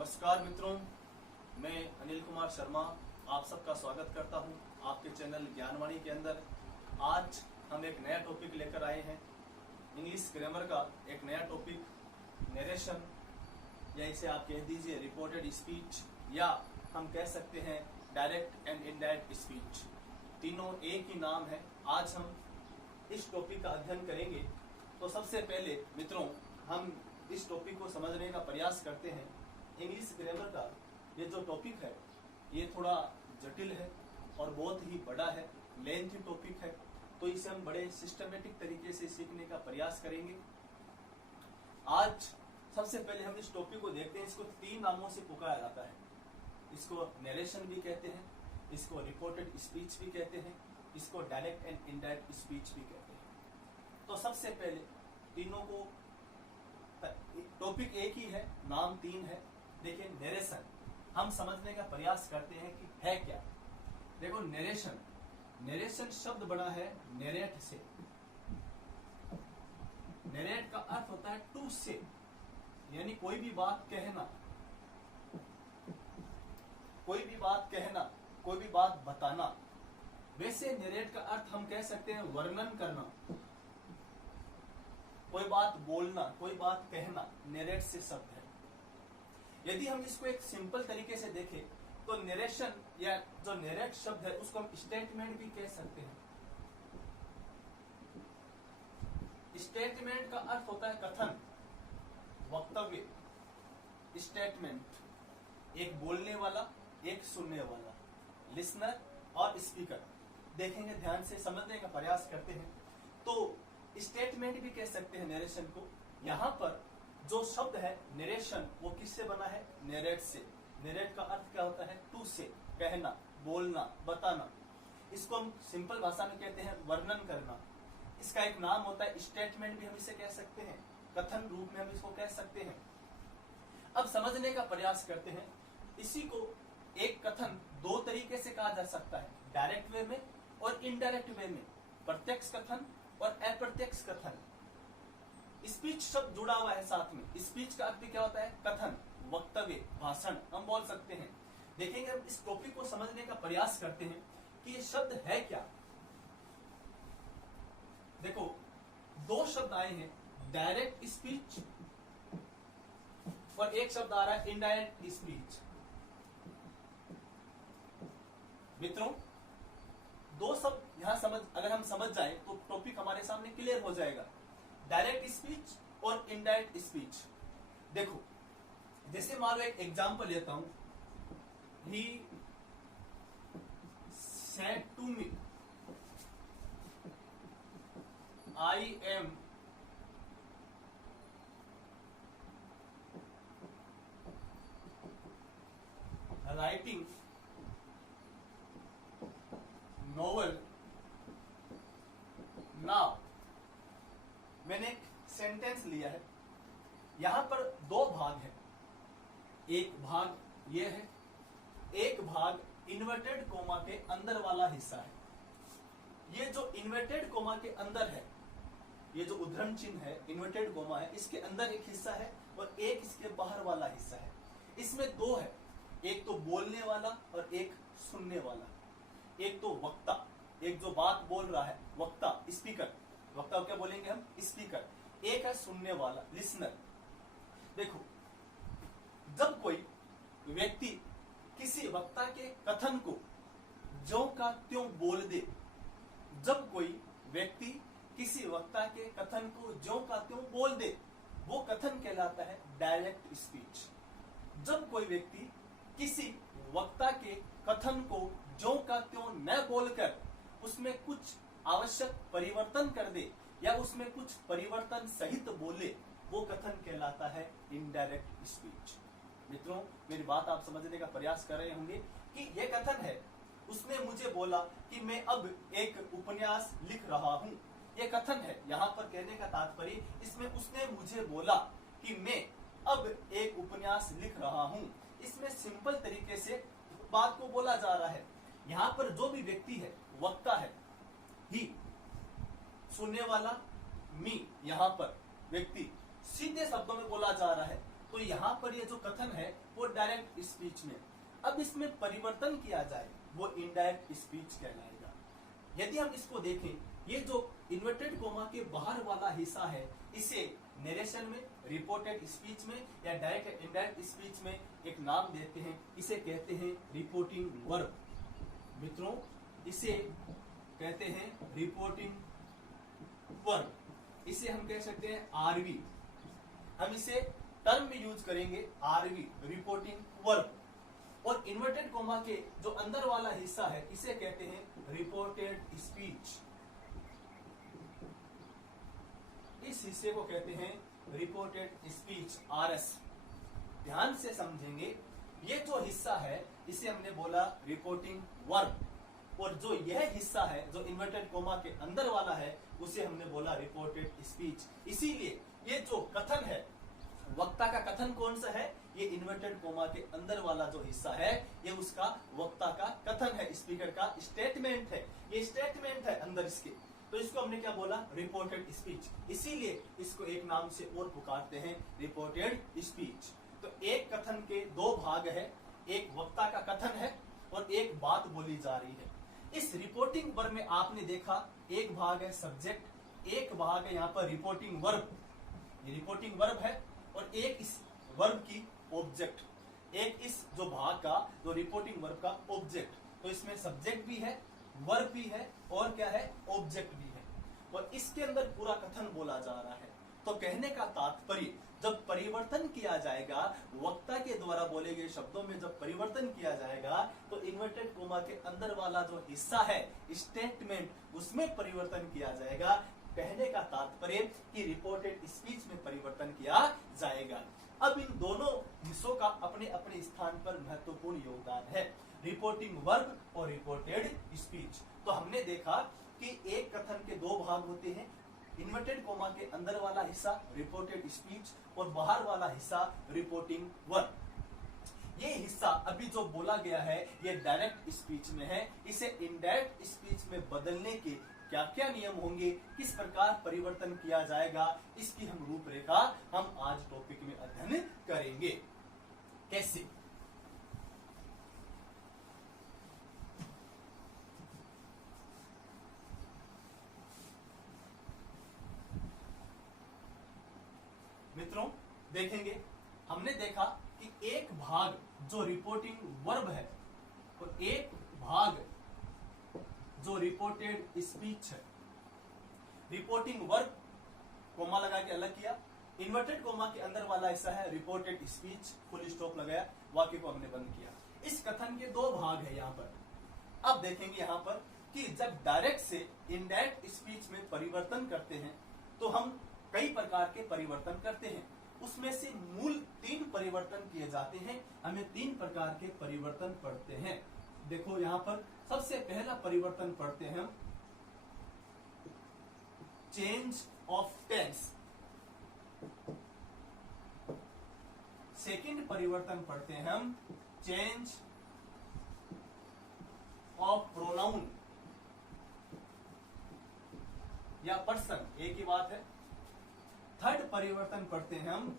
नमस्कार मित्रों, मैं अनिल कुमार शर्मा आप सबका स्वागत करता हूं आपके चैनल ज्ञानवाणी के अंदर। आज हम एक नया टॉपिक लेकर आए हैं, इंग्लिश ग्रामर का एक नया टॉपिक, नरेशन, या इसे आप कह दीजिए रिपोर्टेड स्पीच, या हम कह सकते हैं डायरेक्ट एंड इनडायरेक्ट स्पीच। तीनों एक ही नाम है। आज हम इस टॉपिक का अध्ययन करेंगे। तो सबसे पहले मित्रों, हम इस टॉपिक को समझने का प्रयास करते हैं। इंग्लिश ग्रामर का ये जो टॉपिक है ये थोड़ा जटिल है और बहुत ही बड़ा है, लेंथी टॉपिक है, तो इसे हम बड़े सिस्टमेटिक तरीके से सीखने का प्रयास करेंगे। आज सबसे पहले हम इस टॉपिक को देखते हैं। इसको तीन नामों से पुकारा जाता है। इसको नरेशन भी कहते हैं, इसको रिपोर्टेड स्पीच भी कहते हैं, इसको डायरेक्ट एंड इनडायरेक्ट स्पीच भी कहते हैं। तो सबसे पहले तीनों को, टॉपिक एक ही है, नाम तीन है। देखिए नरेशन, हम समझने का प्रयास करते हैं कि है क्या। देखो नरेशन, नरेशन शब्द बना है नरेट से। नरेट का अर्थ होता है टू से, यानी कोई भी बात कहना, कोई भी बात कहना, कोई भी बात बताना। वैसे नरेट का अर्थ हम कह सकते हैं वर्णन करना, कोई बात बोलना, कोई बात कहना, नरेट से शब्द है। यदि हम इसको एक सिंपल तरीके से देखें तो नरेशन या जो नरेट शब्द है उसको हम स्टेटमेंट भी कह सकते हैं। स्टेटमेंट का अर्थ होता है कथन, वक्तव्य। स्टेटमेंट एक बोलने वाला, एक सुनने वाला, लिसनर और स्पीकर। देखेंगे, ध्यान से समझने का प्रयास करते हैं। तो स्टेटमेंट भी कह सकते हैं नरेशन को। यहाँ पर जो शब्द है नरेशन वो किससे बना है? नरेट से। नरेट का अर्थ क्या होता है? टू से, कहना, बोलना, बताना। इसको हम सिंपल भाषा में कहते हैं वर्णन करना। इसका एक नाम होता है स्टेटमेंट भी हम इसे कह सकते हैं, कथन रूप में हम इसको कह सकते हैं। अब समझने का प्रयास करते हैं। इसी को एक कथन दो तरीके से कहा जा सकता है, डायरेक्ट वे में और इनडायरेक्ट वे में, प्रत्यक्ष कथन और अप्रत्यक्ष कथन। स्पीच शब्द जुड़ा हुआ है साथ में। स्पीच का अर्थ क्या होता है? कथन, वक्तव्य, भाषण हम बोल सकते हैं। देखेंगे, हम इस टॉपिक को समझने का प्रयास करते हैं कि ये शब्द है क्या। देखो, दो शब्द आए हैं, डायरेक्ट स्पीच और एक शब्द आ रहा है इनडायरेक्ट स्पीच। मित्रों, दो शब्द यहां समझ, अगर हम समझ जाए तो टॉपिक हमारे सामने क्लियर हो जाएगा। डायरेक्ट स्पीच और इनडायरेक्ट स्पीच। देखो, जैसे मान लो एक एग्जांपल लेता हूं। He said to me, I am writing novel now. मैंने एक सेंटेंस लिया है, यहां पर दो भाग है। एक भाग ये है, एक भाग इन्वर्टेड कोमा के अंदर वाला हिस्सा है। ये जो इन्वर्टेड कोमा के अंदर है, ये जो उद्धरण चिन्ह है, इन्वर्टेड कोमा है, इसके अंदर एक हिस्सा है और एक इसके बाहर वाला हिस्सा है। इसमें दो है, एक तो बोलने वाला और एक सुनने वाला। एक तो वक्ता, एक जो बात बोल रहा है, वक्ता, स्पीकर। वक्ता क्या बोलेंगे हम? स्पीकर। एक है सुनने वाला, लिसनर। देखो, जब कोई व्यक्ति किसी वक्ता के कथन को ज्यों का त्यों बोल दे, जब कोई व्यक्ति किसी वक्ता के कथन को ज्यों का त्यों बोल दे, वो कथन कहलाता है डायरेक्ट स्पीच। जब कोई व्यक्ति किसी वक्ता के कथन को ज्यों का त्यों न बोलकर उसमें कुछ आवश्यक परिवर्तन कर दे या उसमें कुछ परिवर्तन सहित बोले, वो कथन कहलाता है इनडायरेक्ट स्पीच। मित्रों, मेरी बात आप समझने का प्रयास कर रहे होंगे कि ये कथन है, उसने मुझे बोला कि मैं अब एक उपन्यास लिख रहा हूं। ये कथन है। यहाँ पर कहने का तात्पर्य, इसमें उसने मुझे बोला कि मैं अब एक उपन्यास लिख रहा हूं। इसमें सिंपल तरीके से बात को बोला जा रहा है। यहाँ पर जो भी व्यक्ति है, वक्ता है, ही, सुनने वाला, मी, यहाँ पर व्यक्ति, सीधे शब्दों में बोला जा रहा है। तो यहाँ पर ये जो कथन है वो वो डायरेक्ट स्पीच में। अब इसमें परिवर्तन किया जाए वो इनडायरेक्ट स्पीच कहलाएगा। यदि हम इसको देखें, ये जो इन्वर्टेड कोमा के बाहर वाला हिस्सा है इसे नरेशन में, रिपोर्टेड स्पीच में या डायरेक्ट इनडायरेक्ट स्पीच में एक नाम देते हैं, इसे कहते हैं रिपोर्टिंग वर्ब। मित्रों, इसे कहते हैं रिपोर्टिंग वर्ब, इसे हम कह सकते हैं आरवी। हम इसे टर्म में यूज करेंगे आरवी, रिपोर्टिंग वर्ब। और इन्वर्टेड कोमा के जो अंदर वाला हिस्सा है इसे कहते हैं रिपोर्टेड स्पीच। इस हिस्से को कहते हैं रिपोर्टेड स्पीच, आरएस। ध्यान से समझेंगे, ये जो हिस्सा है इसे हमने बोला रिपोर्टिंग वर्ब, और जो यह हिस्सा है जो इन्वर्टेड कोमा के अंदर वाला है उसे हमने बोला रिपोर्टेड स्पीच। इसीलिए ये जो कथन है, वक्ता का कथन कौन सा है, ये इन्वर्टेड कोमा के अंदर वाला जो हिस्सा है ये उसका वक्ता का कथन है, स्पीकर का स्टेटमेंट है। ये स्टेटमेंट है अंदर इसके, तो इसको हमने क्या बोला, रिपोर्टेड स्पीच। इसीलिए इसको एक नाम से और पुकारते हैं, रिपोर्टेड स्पीच। तो एक कथन के दो भाग है, एक वक्ता का कथन है और एक बात बोली जा रही है। इस रिपोर्टिंग वर्ब में आपने देखा एक भाग है सब्जेक्ट, एक भाग है यहाँ पर रिपोर्टिंग वर्ब, ये रिपोर्टिंग वर्ब है, और एक इस वर्ब की ऑब्जेक्ट, एक इस जो भाग का जो रिपोर्टिंग वर्ब का ऑब्जेक्ट। तो इसमें सब्जेक्ट भी है, वर्ब भी है और क्या है, ऑब्जेक्ट भी है, और इसके अंदर पूरा कथन बोला जा रहा है। तो कहने का तात्पर्य, जब परिवर्तन किया जाएगा, वक्ता के द्वारा बोले गए शब्दों में जब परिवर्तन किया जाएगा तो इन्वर्टेड कोमा के अंदर वाला जो हिस्सा है स्टेटमेंट, उसमें परिवर्तन किया जाएगा। कहने का तात्पर्य कि रिपोर्टेड स्पीच में परिवर्तन किया जाएगा। अब इन दोनों हिस्सों का अपने अपने स्थान पर महत्वपूर्ण योगदान है, रिपोर्टिंग वर्ब और रिपोर्टेड स्पीच। तो हमने देखा कि एक कथन के दो भाग होते हैं, इन्वर्टेड कोमा के अंदर वाला हिस्सा रिपोर्टेड स्पीच और बाहर वाला हिस्सा रिपोर्टिंग वर्ब। ये हिस्सा अभी जो बोला गया है ये डायरेक्ट स्पीच में है, इसे इनडायरेक्ट स्पीच में बदलने के क्या क्या नियम होंगे, किस प्रकार परिवर्तन किया जाएगा, इसकी हम रूपरेखा हम आज टॉपिक में अध्ययन करेंगे। कैसे? मित्रों देखेंगे, हमने देखा कि एक भाग जो रिपोर्टिंग वर्ब है और एक भाग जो रिपोर्टेड स्पीच है। रिपोर्टिंग वर्ब कोमा लगा के अलग किया, इन्वर्टेड कोमा के अंदर वाला हिस्सा है रिपोर्टेड स्पीच, फुल स्टॉप लगाया, वाक्य को हमने बंद किया। इस कथन के दो भाग है यहाँ पर। अब देखेंगे यहाँ पर कि जब डायरेक्ट से इनडायरेक्ट स्पीच में परिवर्तन करते हैं तो हम कई प्रकार के परिवर्तन करते हैं, उसमें से मूल 3 परिवर्तन किए जाते हैं। हमें 3 प्रकार के परिवर्तन पढ़ते हैं। देखो यहाँ पर सबसे पहला परिवर्तन पढ़ते हैं हम चेंज ऑफ टेंस। सेकंड परिवर्तन पढ़ते हैं हम चेंज ऑफ प्रोनाउन या पर्सन, एक ही बात है। थर्ड परिवर्तन पढ़ते हैं हम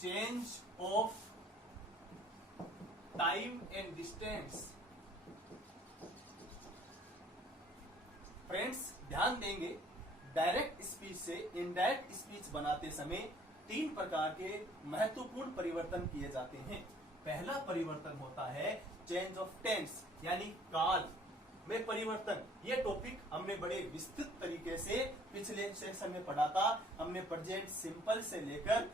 change of time and distance. Friends ध्यान देंगे, डायरेक्ट स्पीच से इनडायरेक्ट स्पीच बनाते समय 3 प्रकार के महत्वपूर्ण परिवर्तन किए जाते हैं। पहला परिवर्तन होता है चेंज ऑफ टेंस, यानी काल में परिवर्तन। ये टॉपिक हमने बड़े विस्तृत तरीके से पिछले सेशन में पढ़ा था। हमने प्रेजेंट सिंपल से लेकर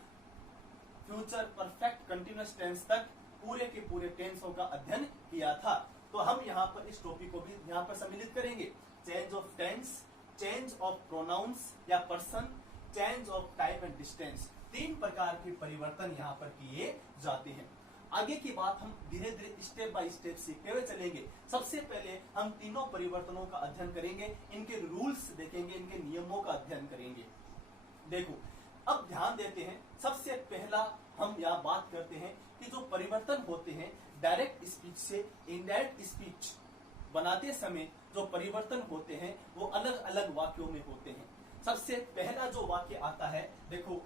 फ्यूचर परफेक्ट कंटिन्यूअस टेंस तक पूरे के पूरे टेंसों का अध्ययन किया था। तो हम यहाँ पर इस टॉपिक को भी यहाँ पर सम्मिलित करेंगे। Change of tense, change of pronouns या person, change of time and distance, 3 प्रकार के परिवर्तन यहाँ पर किए जाते हैं। आगे की बात हम धीरे धीरे स्टेप बाय स्टेप सीखते हुए चलेंगे। सबसे पहले हम तीनों परिवर्तनों का अध्ययन करेंगे, इनके रूल्स देखेंगे, इनके नियमों का अध्ययन करेंगे। देखो अब ध्यान देते हैं, सबसे पहला हम यहाँ बात करते हैं कि जो परिवर्तन होते हैं डायरेक्ट स्पीच से इनडायरेक्ट स्पीच बनाते समय जो परिवर्तन होते हैं वो अलग अलग वाक्यों में होते हैं। सबसे पहला जो वाक्य आता है, देखो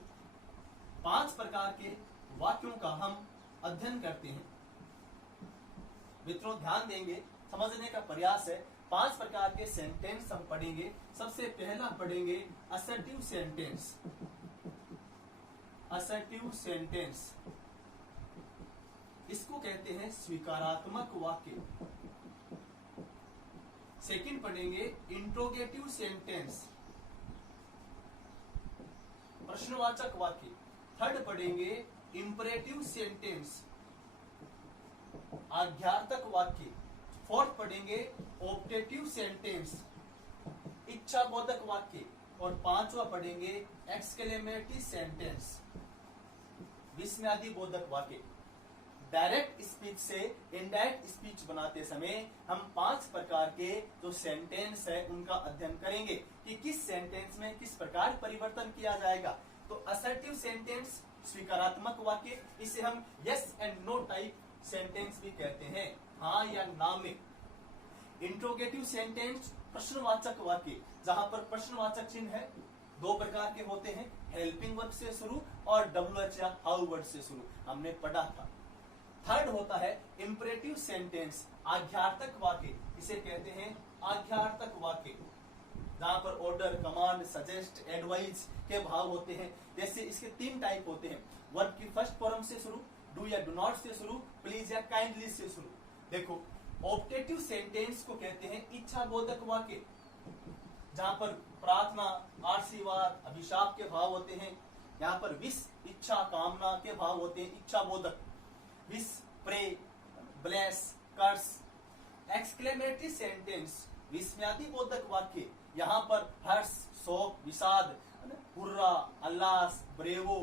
5 प्रकार के वाक्यों का हम अध्ययन करते हैं। मित्रों ध्यान देंगे, समझने का प्रयास है। 5 प्रकार के सेंटेंस हम पढ़ेंगे। सबसे पहला पढ़ेंगे असर्टिव सेंटेंस। असर्टिव सेंटेंस इसको कहते हैं स्वीकारात्मक वाक्य। सेकंड पढ़ेंगे इंट्रोगेटिव सेंटेंस, प्रश्नवाचक वाक्य। थर्ड पढ़ेंगे इंपरेटिव सेंटेंस, आज्ञार्थक वाक्य। फोर्थ पढ़ेंगे ऑप्टेटिव सेंटेंस, इच्छाबोधक वाक्य। और 5वां पढ़ेंगे एक्सक्लेमेटरी सेंटेंस, विस्मयादि बोधक वाक्य। डायरेक्ट स्पीच से इनडायरेक्ट स्पीच बनाते समय हम 5 प्रकार के जो सेंटेंस है उनका अध्ययन करेंगे कि किस सेंटेंस में किस प्रकार परिवर्तन किया जाएगा। तो असर्टिव सेंटेंस स्वीकारात्मक वाक्य, इसे हम yes and no type sentence भी कहते हैं, हाँ या ना में। इंट्रोगेटिव सेंटेंस प्रश्नवाचक वाक्य, जहां पर प्रश्नवाचक चिन्ह है 2 प्रकार के होते हैं, हेल्पिंग वर्ब से शुरू और WH या हाउ वर्ड से शुरू, हमने पढ़ा था। थर्ड होता है इंपरेटिव सेंटेंस, आज्ञार्थक वाक्य, इसे कहते हैं आज्ञार्थक वाक्य, जहां पर ऑर्डर, कमांड, सजेस्ट, एडवाइज के भाव होते हैं। जैसे इसके 3 टाइप होते हैं, वर्ब की फर्स्ट फॉर्म से शुरू, डू या डू नॉट से शुरू, प्लीज या काइंडली से शुरू। देखो ऑप्टेटिव सेंटेंस को कहते हैं इच्छाबोधक वाक्य, जहां पर प्रार्थना, आशीर्वाद, अभिशाप के भाव होते हैं। यहाँ पर विश, इच्छा, कामना के भाव होते हैं इच्छाबोधक। विश, प्रे, ब्लेस, कर्स। एक्सक्लेमेटरी सेंटेंस विस्मयादि बोधक वाक्य, यहाँ पर हर्ष, शोक, विषाद, हुर्रा, उल्लास, ब्रेवो,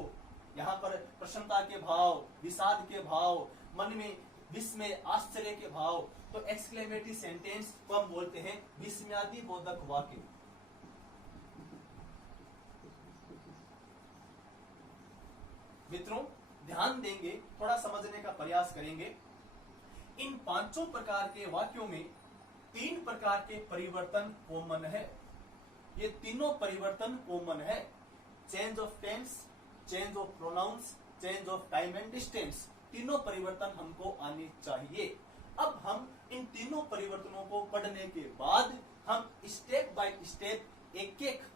यहाँ पर प्रसन्नता के भाव, विषाद के भाव, मन में विस्मय, आश्चर्य के भाव। तो एक्सक्लेमेटरी सेंटेंस को हम बोलते हैं विस्मयादि बोधक वाक्य। मित्रों ध्यान देंगे, थोड़ा समझने का प्रयास करेंगे। इन 5 प्रकार के वाक्यों में 3 प्रकार के परिवर्तन कॉमन है। ये तीनों परिवर्तन कॉमन है, change of tense, change of pronouns, change of time and distance. तीनों परिवर्तन हमको आने चाहिए। अब हम इन तीनों परिवर्तनों को पढ़ने के बाद हम स्टेप बाय स्टेप एक-एक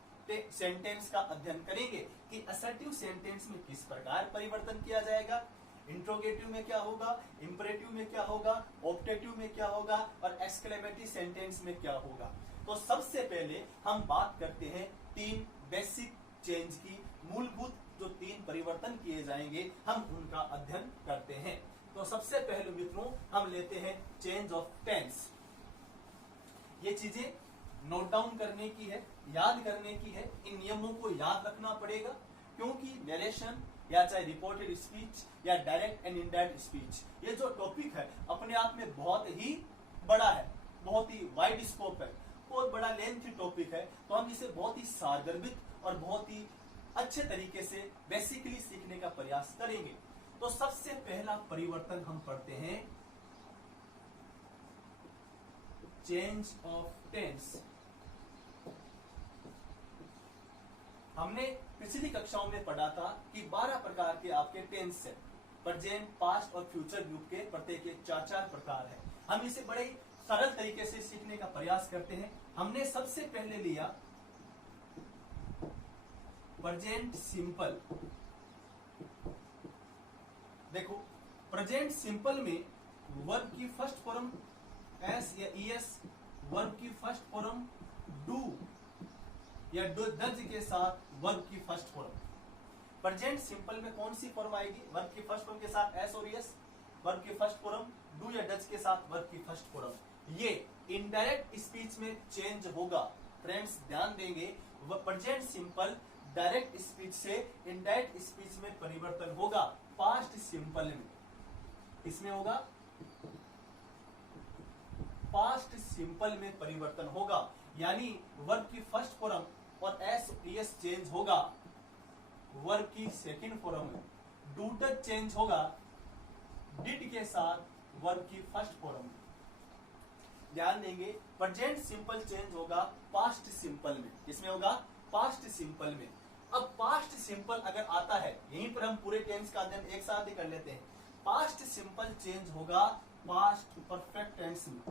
सेंटेंस का अध्ययन करेंगे कि असर्टिव सेंटेंस में किस प्रकार परिवर्तन किया जाएगा, इंट्रोगेटिव में क्या होगा, इंपरेटिव में क्या होगा, ऑप्टेटिव में क्या होगा और एक्सक्लेमेटरी सेंटेंस में क्या होगा। तो सबसे पहले हम बात करते हैं 3 बेसिक चेंज की। मूलभूत जो 3 परिवर्तन किए जाएंगे हम उनका अध्ययन करते हैं। तो सबसे पहले मित्रों हम लेते हैं चेंज ऑफ टेंस। ये चीजें नोट डाउन करने की है, याद करने की है। इन नियमों को याद रखना पड़ेगा, क्योंकि नरेशन या चाहे रिपोर्टेड स्पीच या डायरेक्ट एंड इनडायरेक्ट स्पीच, ये जो टॉपिक है अपने आप में बहुत ही बड़ा है, बहुत ही वाइड स्कोप है, बहुत बड़ा लेंथी टॉपिक है। तो हम इसे बहुत ही सारगर्भित और बहुत ही अच्छे तरीके से बेसिकली सीखने का प्रयास करेंगे। तो सबसे पहला परिवर्तन हम पढ़ते हैं चेंज ऑफ टेंस। हमने पिछली कक्षाओं में पढ़ा था कि 12 प्रकार के आपके टेंस है, प्रेजेंट, पास्ट और फ्यूचर ग्रुप के प्रत्येक के 4-4 प्रकार है। हम इसे बड़े सरल तरीके से सीखने का प्रयास करते हैं। हमने सबसे पहले लिया प्रेजेंट सिंपल। देखो प्रेजेंट सिंपल में वर्ब की फर्स्ट फॉर्म एस या ईएस, वर्ब की फर्स्ट फॉर्म डू या डज के साथ वर्ब की फर्स्ट फॉर्म। प्रेजेंट सिंपल में कौन सी फॉर्म आएगी, वर्ब की फर्स्ट फॉर्म के साथ एस और ईएस, वर्ब की फर्स्ट फॉर्म डू या डज के साथ वर्ब की फर्स्ट फॉर्म। ये इनडायरेक्ट स्पीच में चेंज होगा। फ्रेंड्स ध्यान देंगे, प्रेजेंट सिंपल डायरेक्ट स्पीच से इनडायरेक्ट स्पीच में परिवर्तन होगा। पास्ट सिंपल में इसमें होगा, पास्ट सिंपल में परिवर्तन होगा, यानी वर्ब की फर्स्ट फॉर्म और एस ईएस चेंज होगा, वर्ब की सेकंड फॉर्म में डू डज चेंज होगा, डिड के साथ वर्ब की फर्स्ट फॉर्म। ध्यान देंगे प्रेजेंट सिंपल चेंज होगा पास्ट सिंपल में। किसमें होगा, पास्ट सिंपल में। अब पास्ट सिंपल अगर आता है, यहीं पर हम पूरे टेंस का अध्ययन एक साथ ही कर लेते हैं। पास्ट सिंपल चेंज होगा पास्ट परफेक्ट टेंस में।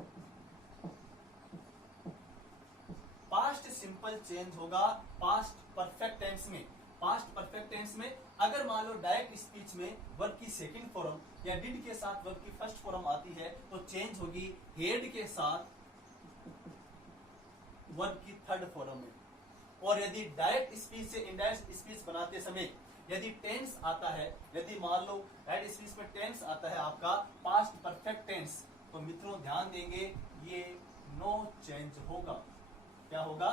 पास्ट सिंपल चेंज होगा पास्ट परफेक्ट टेंस में। पास्ट परफेक्ट टेंस में अगर मान लो डायरेक्ट स्पीच में वर्ब की सेकंड फॉर्म या डिड के साथ वर्ब की फर्स्ट फॉर्म आती है तो चेंज होगी हेड के साथ वर्ब की थर्ड फॉर्म में। और यदि डायरेक्ट स्पीच से इनडायरेक्ट स्पीच बनाते समय यदि टेंस आता है, यदि मान लो डायरेक्ट स्पीच में टेंस आता है आपका पास्ट परफेक्ट टेंस, तो मित्रों ध्यान देंगे ये नो चेंज होगा। क्या होगा?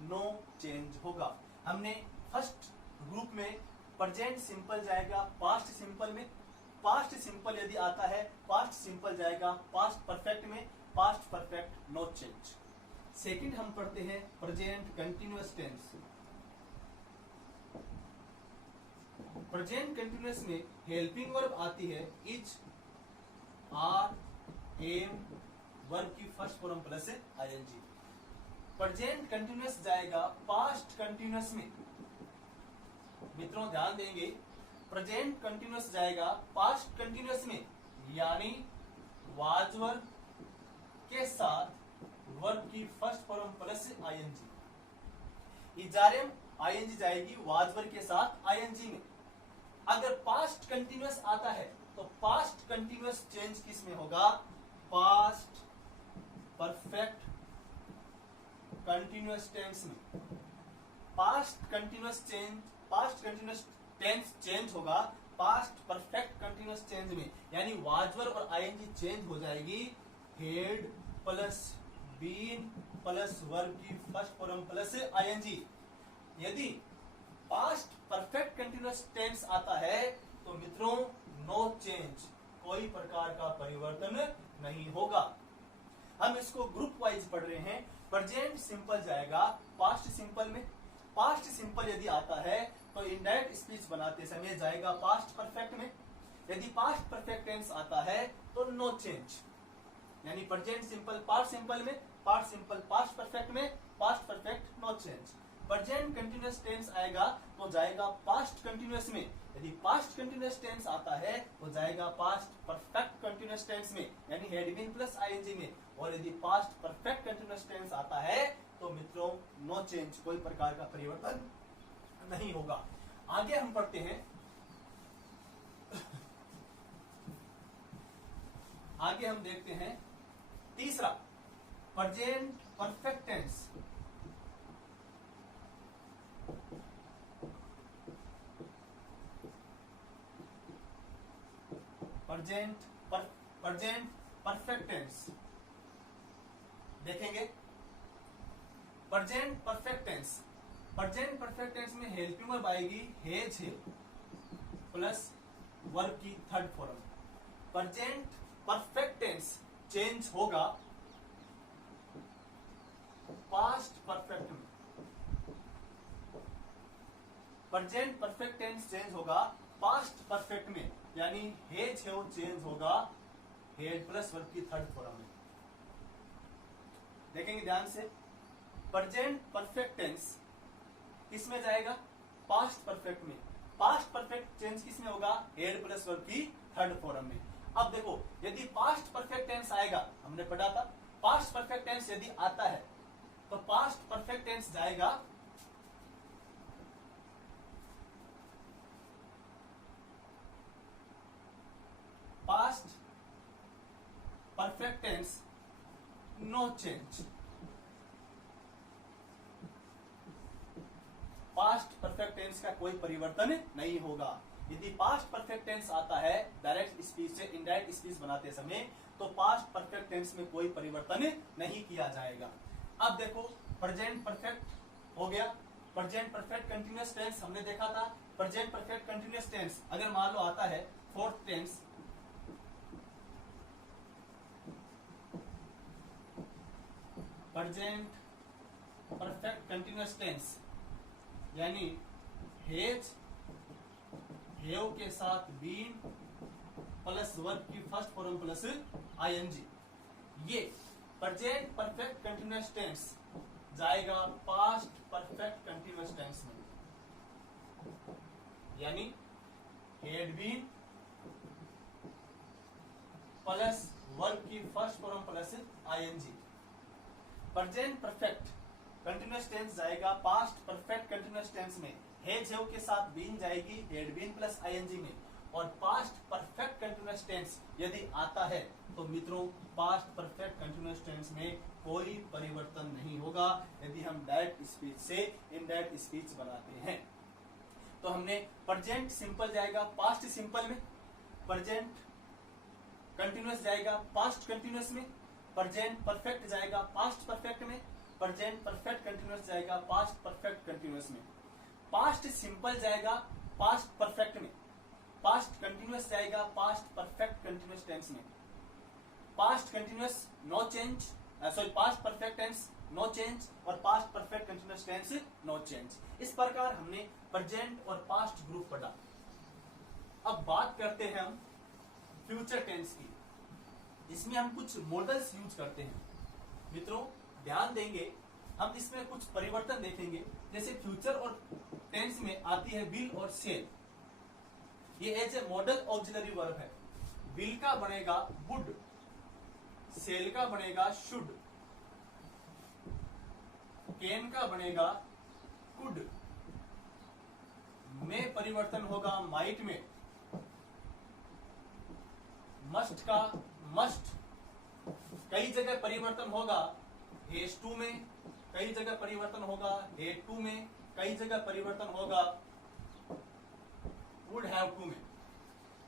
नो चेंज होगा। हमने फर्स्ट ग्रुप में प्रेजेंट सिंपल जाएगा पास्ट सिंपल में, पास्ट सिंपल यदि आता है पास्ट सिंपल जाएगा पास्ट परफेक्ट में, past perfect no change. Second हम पढ़ते हैं present continuous tense. Present continuous में हेल्पिंग वर्ब आती है इज, आर, एम, वर्ब की first form plus ING. Present continuous जाएगा पास्ट कंटिन्यूअस में। मित्रों ध्यान देंगे, प्रेजेंट कंटिन्यूअस जाएगा पास्ट कंटिन्यूअस में, यानी वाज वर्ब के साथ वर्ब की first form plus ING. Is are am ING जाएगी वाज वर्ब के साथ आईएनजी में। अगर पास्ट कंटिन्यूअस आता है तो पास्ट कंटिन्यूअस चेंज किस में होगा? पास्ट परफेक्ट कंटिन्यूअस टेंस में। पास्ट कंटिन्यूअस टेंस चेंज होगा पास्ट परफेक्ट कंटिन्यूअस टेंस में, यानी वाज वर्ब और आईएनजी चेंज हो जाएगी had plus been plus verb की फर्स्ट फॉर्म प्लस आईएनजी। यदि पास्ट परफेक्ट कंटिन्यूअस टेंस आता है तो मित्रों नो चेंज, कोई प्रकार का परिवर्तन नहीं होगा। हम इसको ग्रुप वाइज पढ़ रहे हैं। प्रेजेंट सिंपल जाएगा पास्ट सिंपल में। पास्ट सिंपल यदि आता है तो इनडायरेक्ट स्पीच बनाते समय जाएगा पास्ट परफेक्ट में। यदि पास्ट परफेक्ट टेंस आता है तो नो चेंज, यानी प्रेजेंट सिंपल पास्ट सिंपल में, पास्ट सिंपल पास्ट परफेक्ट में, past perfect no change. Present continuous tense आएगा तो जाएगा पास्ट कंटिन्यूअस में। यदि पास्ट कंटिन्यूअस टेंस आता है तो जाएगा पास्ट परफेक्ट कंटिन्यूअस टेंस में, यानी हेड बीन प्लस आईएनजी में। और यदि पास्ट परफेक्ट कंटिन्यूअस टेंस आता है तो मित्रों नो चेंज, कोई प्रकार का परिवर्तन नहीं होगा। आगे हम पढ़ते हैं आगे हम देखते हैं तीसरा present perfect tense. Present perfect tense देखेंगे। Present perfect tense, present perfect tense में हेल्पिंग वर्ब आएगी हैज है प्लस वर्ब की third form. Present perfect tense change होगा पास्ट परफेक्ट में। प्रेजेंट परफेक्ट टेंस चेंज होगा पास्ट परफेक्ट में, यानी हैज है वो चेंज होगा हेड प्लस वर्ब की थर्ड फॉर्म में। देखेंगे ध्यान से, प्रेजेंट परफेक्ट टेंस किसमें जाएगा? पास्ट परफेक्ट में। पास्ट परफेक्ट चेंज किसमें होगा? हेड प्लस वर्ब की थर्ड फॉर्म में। अब देखो, यदि पास्ट परफेक्ट टेंस आएगा, हमने पढ़ा था पास्ट परफेक्ट टेंस यदि आता है तो पास्ट परफेक्ट टेंस जाएगा past perfect tense no change. Past perfect tense का कोई परिवर्तन नहीं होगा। यदि पास्ट परफेक्ट टेंस आता है डायरेक्ट स्पीच से इनडायरेक्ट स्पीच बनाते समय तो पास्ट परफेक्ट टेंस में कोई परिवर्तन नहीं किया जाएगा। अब देखो, प्रेजेंट परफेक्ट हो गया, प्रेजेंट परफेक्ट कंटिन्यूअस टेंस हमने देखा था। प्रेजेंट परफेक्ट कंटिन्यूअस टेंस अगर मान लो आता है fourth tense, present perfect continuous tense यानी हैज हैव के साथ बीन प्लस वर्ब की फर्स्ट फॉर्म प्लस आईएनजी, ये प्रेजेंट परफेक्ट कंटिन्यूअस टेंस जाएगा पास्ट परफेक्ट कंटिन्यूअस टेंस में। यानी हैड बीन प्लस वर्ब की first form plus ING. Present perfect continuous tense जाएगा पास्ट परफेक्ट कंटिन्यूअस टेंस में has have के साथ बीन जाएगी हैड बीन प्लस आईएनजी में। और पास्ट परफेक्ट कंटिन्यूअस टेंस यदि आता है तो मित्रों पास्ट परफेक्ट कंटिन्यूअस टेंस में कोई परिवर्तन नहीं होगा यदि हम डायरेक्ट स्पीच से इनडायरेक्ट स्पीच बनाते हैं। तो हमने प्रेजेंट सिंपल जाएगा पास्ट सिंपल में, प्रेजेंट कंटिन्यूअस जाएगा पास्ट कंटिन्यूअस में, प्रेजेंट परफेक्ट जाएगा पास्ट परफेक्ट में, प्रेजेंट परफेक्ट कंटिन्यूअस जाएगा पास्ट परफेक्ट कंटिन्यूअस में, पास्ट सिंपल जाएगा पास्ट परफेक्ट में, पास्ट कंटिन्यूअस जाएगा पास्ट परफेक्ट कंटिन्यूअस टेंस में, past continuous no change sorry past perfect tense no change और past perfect continuous tense no change. इस प्रकार हमने प्रेजेंट और पास्ट ग्रुप पढ़ा। अब बात करते हैं हम फ्यूचर टेंस की, जिसमें हम कुछ मॉडल्स यूज करते हैं। मित्रों ध्यान देंगे हम इसमें कुछ परिवर्तन देखेंगे। जैसे फ्यूचर और टेंस में आती है विल और शेल, ये as a modal auxiliary verb है। विल का बनेगा वुड, सेल का बनेगा शुड, कैन का बनेगा कुड, में परिवर्तन होगा माइट में, मस्ट का मस्ट, कई जगह परिवर्तन होगा हैज टू में, कई जगह परिवर्तन होगा हैड टू में, कई जगह परिवर्तन होगा वुड हैव टू में।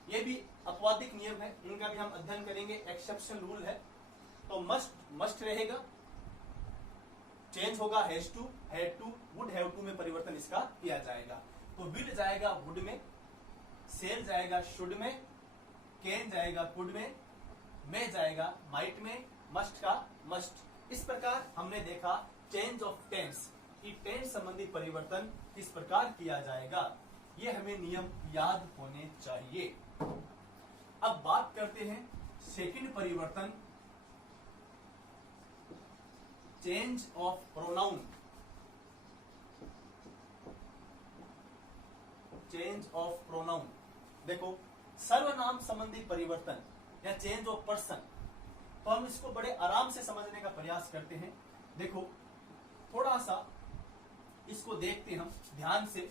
ये भी अपवादिक नियम है, इनका भी हम अध्ययन करेंगे, एक्सेप्शन रूल है। तो मस्ट रहेगा, चेंज होगा has to, had to, would have to में परिवर्तन इसका किया जाएगा। तो विल जाएगा वुड में, सेल जाएगा शुड में, कैन जाएगा कुड में जाएगा माइट में, मस्ट का मस्ट। इस प्रकार हमने देखा चेंज ऑफ टेंस कि टेंस संबंधी परिवर्तन किस प्रकार किया जाएगा, ये हमें नियम याद होने चाहिए। अब बात करते हैं सेकंड परिवर्तन, change of pronoun. Change of pronoun देखो सर्वनाम संबंधी परिवर्तन या चेंज ऑफ पर्सन, तो हम इसको बड़े आराम से समझने का प्रयास करते हैं। देखो थोड़ा सा इसको देखते हम ध्यान से,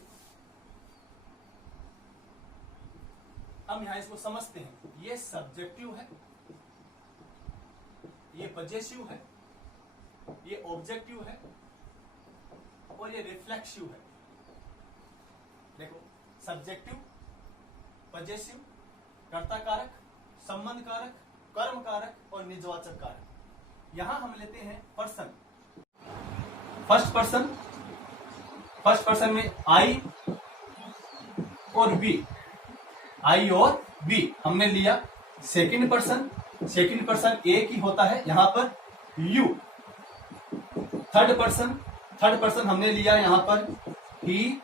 हम यहां इसको समझते हैं। ये सब्जेक्टिव है, ये पजेसिव है, ये ऑब्जेक्टिव है और ये रिफ्लेक्सिव है। देखो सब्जेक्टिव, पजेसिव, कर्ता कारक, संबंध कारक, कर्म कारक और निजवाचक कारक। यहां हम लेते हैं person, first person. First person में आई और वी, आई और वी हमने लिया। सेकंड पर्सन, सेकंड पर्सन एक ही होता है, यहां पर यू। थर्ड पर्सन हमने लिया यहां पर ही,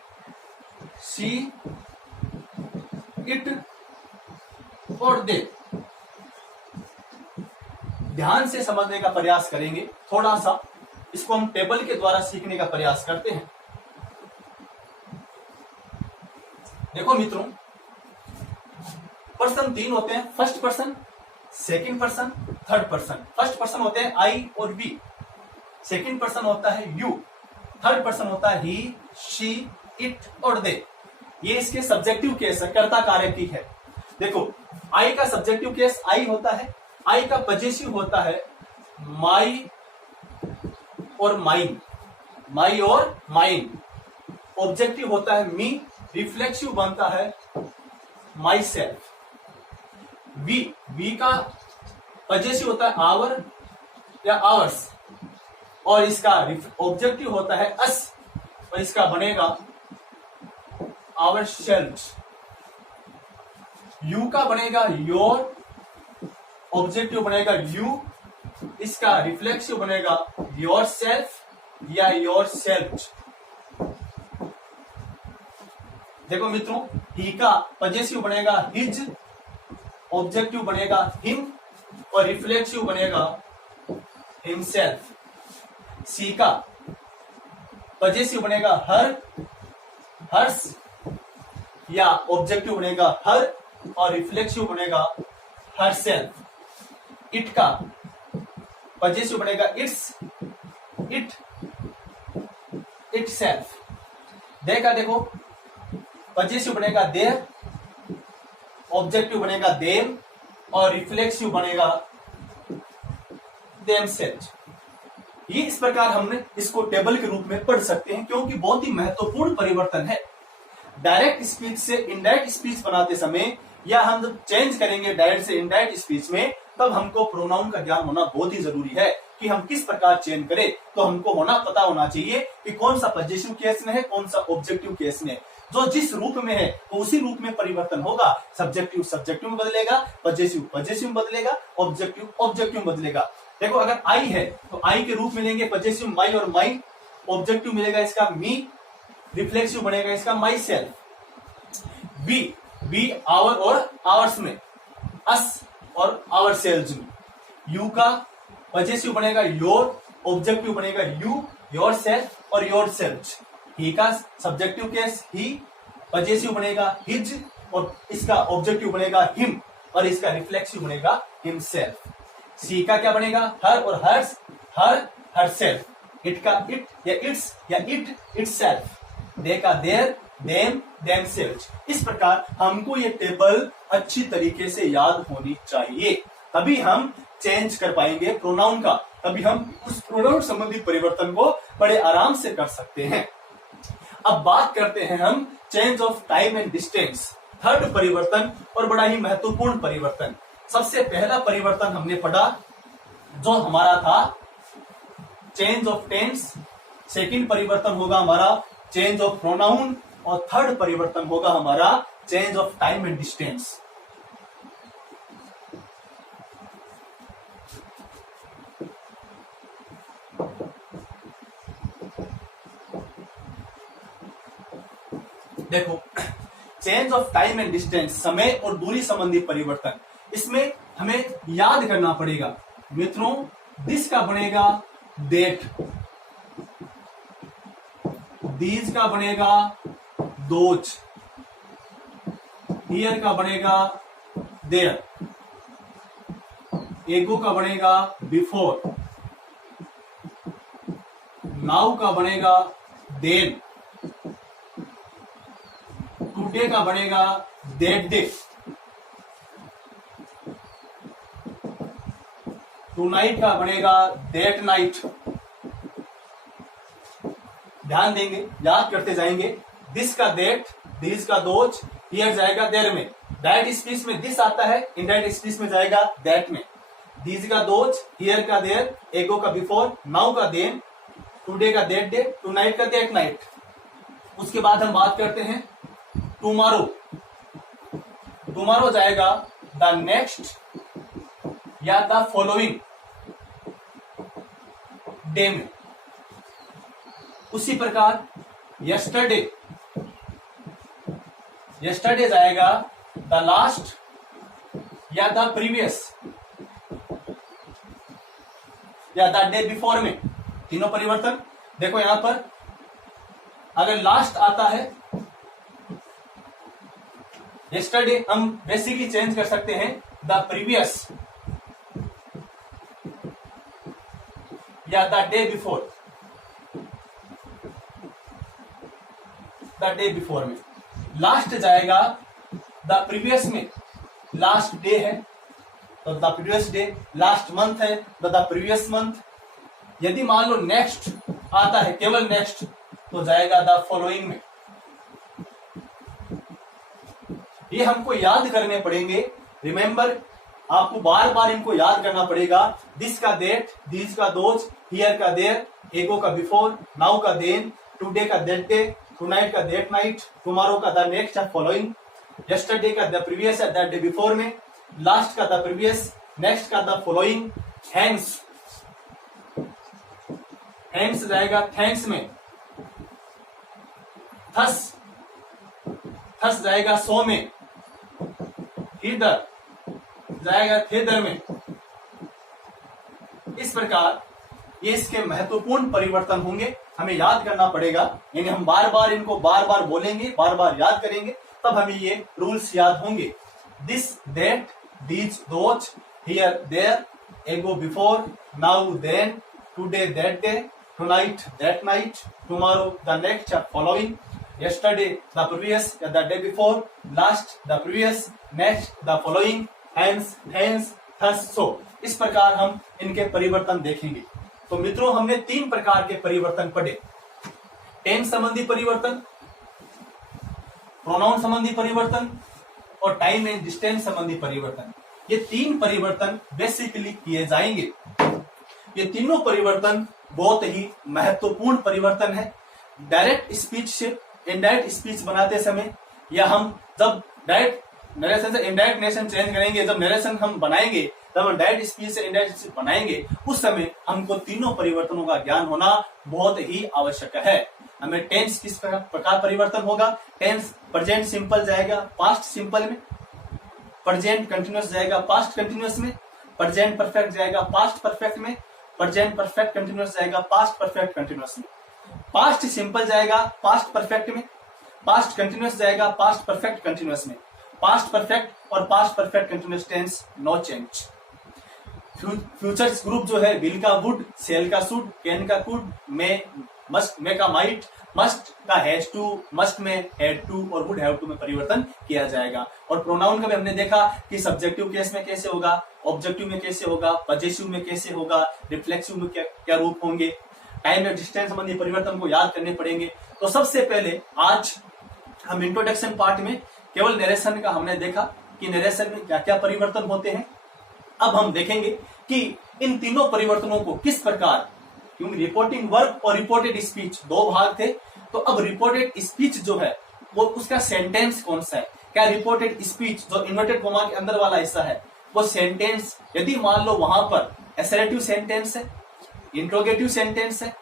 शी, इट और दे। ध्यान से समझने का प्रयास करेंगे, थोड़ा सा इसको हम टेबल के द्वारा सीखने का प्रयास करते हैं। देखो मित्रों पर्सन तीन होते हैं, first person, second person, third person. First person होते हैं आई और वी, सेकंड पर्सन होता है यू, थर्ड पर्सन होता है ही, शी, इट और दे। ये इसके सब्जेक्टिव केस है, कर्ता कारक की है। देखो आई का सब्जेक्टिव केस आई होता है, आई का पजेसिव होता है माई और माइन, माई और माइन। ऑब्जेक्टिव होता है मी, रिफ्लेक्सिव बनता है माई सेल्फ। वी का पजेसिव होता है आवर या आवर्स और इसका ऑब्जेक्टिव होता है अस और इसका बनेगा आवर सेल्फ। यू का बनेगा योर, ऑब्जेक्टिव बनेगा यू, इसका रिफ्लेक्सिव बनेगा योर सेल्फ या योर सेल्फ। देखो मित्रों ही का पजेसिव बनेगा हिज, ऑब्जेक्टिव बनेगा हिम और रिफ्लेक्सिव बनेगा हिमसेल्फ। सी का पजेसिव बनेगा हर, हर्ष या ऑब्जेक्टिव बनेगा हर और रिफ्लेक्सिव बनेगा हर सेल्फ। इट का पजेसिव बनेगा इट सेल्फ। देखा देखो, पजेसिव बनेगा देयर, ऑब्जेक्टिव बनेगा देम और रिफ्लेक्सिव बनेगा देमसेल्व्स। ये इस प्रकार हमने इसको टेबल के रूप में पढ़ सकते हैं, क्योंकि बहुत ही महत्वपूर्ण परिवर्तन है। डायरेक्ट स्पीच से इनडायरेक्ट स्पीच बनाते समय या हम जब चेंज करेंगे डायरेक्ट से इनडायरेक्ट स्पीच में, तब हमको प्रोनाउन का ज्ञान होना बहुत ही जरूरी है कि हम किस प्रकार चेंज करें। तो हमको पता होना चाहिए कि कौन सा पजेसिव केस में है, कौन सा ऑब्जेक्टिव केस में है। जो जिस रूप में है तो उसी रूप में परिवर्तन होगा। सब्जेक्टिव सब्जेक्टिव में बदलेगा, पजेसिव पजेसिव में बदलेगा, ऑब्जेक्टिव ऑब्जेक्टिव में बदलेगा। देखो, अगर आई है तो आई के रूप में लेंगे पजेसिव माई और माई, ऑब्जेक्टिव मिलेगा इसका मी, रिफ्लेक्सिव बनेगा इसका माई सेल्फ। वी आवर और आवर्स में, अस और आवर सेल्स में। यू का पजेसिव बनेगा योर, ऑब्जेक्टिव बनेगा यू, योर सेल्फ और योर सेल्फ। ही का सब्जेक्टिव केस ही, पजेसिव बनेगा हिज और इसका ऑब्जेक्टिव बनेगा हिम और इसका रिफ्लेक्सिव बनेगा हिमसेल्फ। सी का क्या बनेगा हर और हर्स, हर सेल्फ। इट का इट या इट्स या इट सेल्फ। दे का देयर, देम देमसेल्व्स। इस प्रकार हमको ये टेबल अच्छी तरीके से याद होनी चाहिए, तभी हम चेंज कर पाएंगे प्रोनाउन का, तभी हम उस प्रोनाउन संबंधी परिवर्तन को बड़े आराम से कर सकते हैं। अब बात करते हैं हम change of time and distance, third परिवर्तन और बड़ा ही महत्वपूर्ण परिवर्तन। सबसे पहला परिवर्तन हमने पढ़ा जो हमारा था चेंज ऑफ टेंस, सेकंड परिवर्तन होगा हमारा चेंज ऑफ प्रोनाउन और थर्ड परिवर्तन होगा हमारा change of time and distance. देखो, change of time and distance, समय और दूरी संबंधी परिवर्तन, इसमें हमें याद करना पड़ेगा मित्रों। दिस का बनेगा डेट, दीज का बनेगा दोज, हियर का बनेगा देयर, एगो का बनेगा बिफोर, नाउ का बनेगा देन, टुडे का बनेगा दैट डे, टुनाइट का बनेगा दैट नाइट। ध्यान देंगे, याद करते जाएंगे। दिस का दैट, दीज का दोज, हियर जाएगा देयर में, डायरेक्ट स्पीच में दिस आता है, इनडायरेक्ट स्पीच में जाएगा दैट में। दीज का दोज, हियर का देयर, एगो का बिफोर, नाउ का देन, टुडे का दैट डे, टुनाइट का दैट नाइट। उसके बाद हम बात करते हैं टुमारो। टुमारो जाएगा द नेक्स्ट या द फॉलोइंग डे में। उसी प्रकार यस्टरडे, यस्टरडे जाएगा द लास्ट या द प्रीवियस या द डे बिफोर में। तीनों परिवर्तन देखो, यहां पर अगर लास्ट आता है यस्टरडे, हम बेसिकली चेंज कर सकते हैं द प्रीवियस या the day before, the day before में। लास्ट जाएगा द प्रीवियस में, लास्ट डे है तो the previous day, last month है तो द प्रीवियस मंथ। यदि मान लो नेक्स्ट आता है, केवल नेक्स्ट, तो जाएगा द फॉलोइंग में। ये हमको याद करने पड़ेंगे, रिमेंबर, आपको बार बार इनको याद करना पड़ेगा। दिस का डेट, दीज का दोज, हियर का देयर, एगो का बिफोर, नाउ का देन, टुडे का दैट डे, टुनाइट का दैट नाइट, टुमारो का द नेक्स्ट या फॉलोइंग, यस्टरडे का द प्रीवियस या दैट डे बिफोर में, लास्ट का द प्रीवियस, नेक्स्ट का द फॉलोइंग। हैंस, हैंस जाएगा थैंक्स में। थस, थस जाएगा सो में। हिदर जाएगा थेदर में। इस प्रकार ये इसके महत्वपूर्ण परिवर्तन होंगे, हमें याद करना पड़ेगा। यानी हम बार बार इनको बार बार बोलेंगे, बार बार याद करेंगे, तब हमें ये रूल्स याद होंगे। This, that, these, those, here, there, ago, before, now, then, today, that day, tonight, that night, tomorrow, the next या फॉलोइंग, yesterday, the previous या the day before, last, the previous, next, the following, hence, hence, thus, so। इस प्रकार हम इनके परिवर्तन देखेंगे। तो मित्रों, हमने 3 प्रकार के परिवर्तन पढ़े। टेंस संबंधी परिवर्तन, प्रोनाउन संबंधी परिवर्तन और टाइम एंड डिस्टेंस संबंधी परिवर्तन। ये 3 परिवर्तन बेसिकली किए जाएंगे। ये तीनों परिवर्तन बहुत ही महत्वपूर्ण परिवर्तन है। डायरेक्ट स्पीच से इनडायरेक्ट स्पीच बनाते समय, या हम जब डायरेक्ट नरेशन से इनडायरेक्ट नरेशन चेंज करेंगे, जब नरेशन हम बनाएंगे, जब हम डायरेक्ट स्पीच से इनडायरेक्ट स्पीच बनाएंगे, उस समय हमको तीनों परिवर्तनों का ज्ञान होना बहुत ही आवश्यक है। हमें टेंस किस प्रकार परिवर्तन होगा। टेंस प्रेजेंट सिंपल जाएगा पास्ट सिंपल में, प्रेजेंट कंटिन्यूअस जाएगा पास्ट कंटिन्यूअस में, प्रेजेंट परफेक्ट जाएगा पास्ट परफेक्ट में, प्रेजेंट परफेक्ट कंटिन्यूअस जाएगा पास्ट परफेक्ट कंटिन्यूअस में, पास्ट सिंपल जाएगा पास्ट परफेक्ट में, पास्ट कंटिन्यूअस जाएगा पास्ट परफेक्ट कंटिन्यूअस में, पास्ट परफेक्ट और past perfect continuous tense no change. Futures group जो है, विल का वुड, सेल का शुड, कैन का कुड, मे मस्ट, मे का माइट, मस्ट का हैज टू, मस्ट में हैड टू और वुड हैव टू में परिवर्तन किया जाएगा। और प्रोनाउन का भी हमने देखा कि सब्जेक्टिव केस में कैसे होगा, ऑब्जेक्टिव में कैसे होगा, पजेसिव में कैसे होगा, रिफ्लेक्सिव में क्या रूप होंगे। टाइम एंड डिस्टेंस संबंधी परिवर्तन को याद करने पड़ेंगे। तो सबसे पहले आज हम इंट्रोडक्शन पार्ट में केवल नरेशन का हमने देखा कि नरेशन में क्या क्या परिवर्तन होते हैं। अब हम देखेंगे कि इन तीनों परिवर्तनों को किस प्रकार, क्योंकि रिपोर्टिंग वर्ब और रिपोर्टेड स्पीच 2 भाग थे, तो अब रिपोर्टेड स्पीच जो है वो उसका सेंटेंस कौन सा है। क्या रिपोर्टेड स्पीच जो इन्वर्टेड कोमा के अंदर वाला हिस्सा है वो सेंटेंस, यदि मान लो वहां पर एसरेटिव सेंटेंस है, इंट्रोगेटिव सेंटेंस है,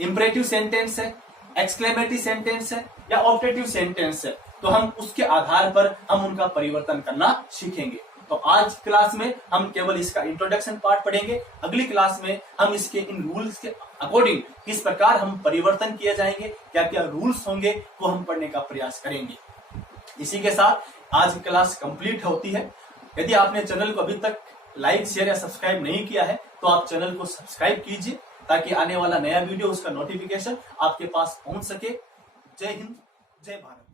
इंपरेटिव सेंटेंस है, एक्सक्लेमेटरी सेंटेंस है या ऑब्जेक्टिव सेंटेंस है, तो हम उसके आधार पर हम उनका परिवर्तन करना सीखेंगे। तो आज क्लास में हम केवल इसका इंट्रोडक्शन पार्ट पढ़ेंगे। अगली क्लास में हम इसके इन रूल्स के अकॉर्डिंग किस प्रकार हम परिवर्तन किए जाएंगे, क्या क्या रूल्स होंगे, वो हम पढ़ने का प्रयास करेंगे। इसी के साथ आज क्लास कंप्लीट होती है। यदि आपने चैनल को अभी तक लाइक, शेयर या सब्सक्राइब नहीं किया है तो आप चैनल को सब्सक्राइब कीजिए ताकि आने वाला नया वीडियो उसका नोटिफिकेशन आपके पास पहुंच सके। जय हिंद, जय भारत।